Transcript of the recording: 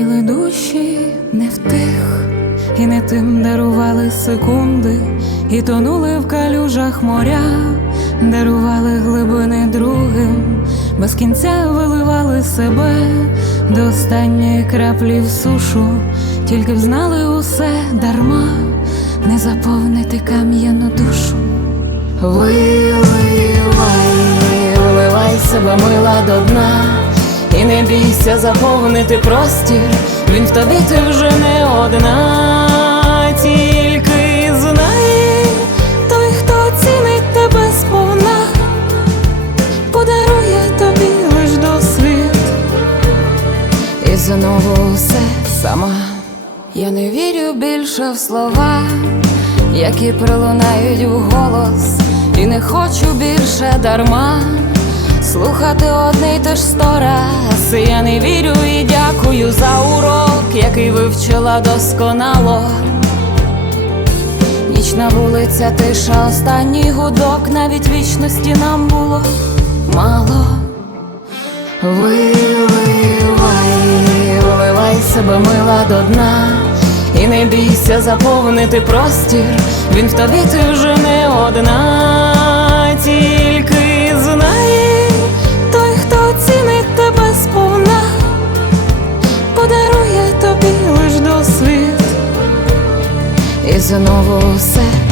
душі не в тих, і не тим дарували секунди, і тонули в калюжах моря, дарували глибини другим, без кінця виливали себе до останньої краплі в сушу, тільки б знали усе дарма, не заповнити кам'яну душу. Виливай, вливай себе мила до дна, бійся заповнити простір, він в тобі ти вже не одна, тільки знай, той, хто оцінить тебе сповна, подарує тобі лиш досвід, і знову все сама. Я не вірю більше в слова, які пролунають у голос, і не хочу більше дарма слухати одне й те ж сто раз. Я не вірю і дякую за урок, який вивчила досконало. Нічна вулиця, тиша, останній гудок, навіть вічності нам було мало. Виливай, вливай себе мила до дна, і не бійся заповнити простір, він в тобі ти вже не знову все.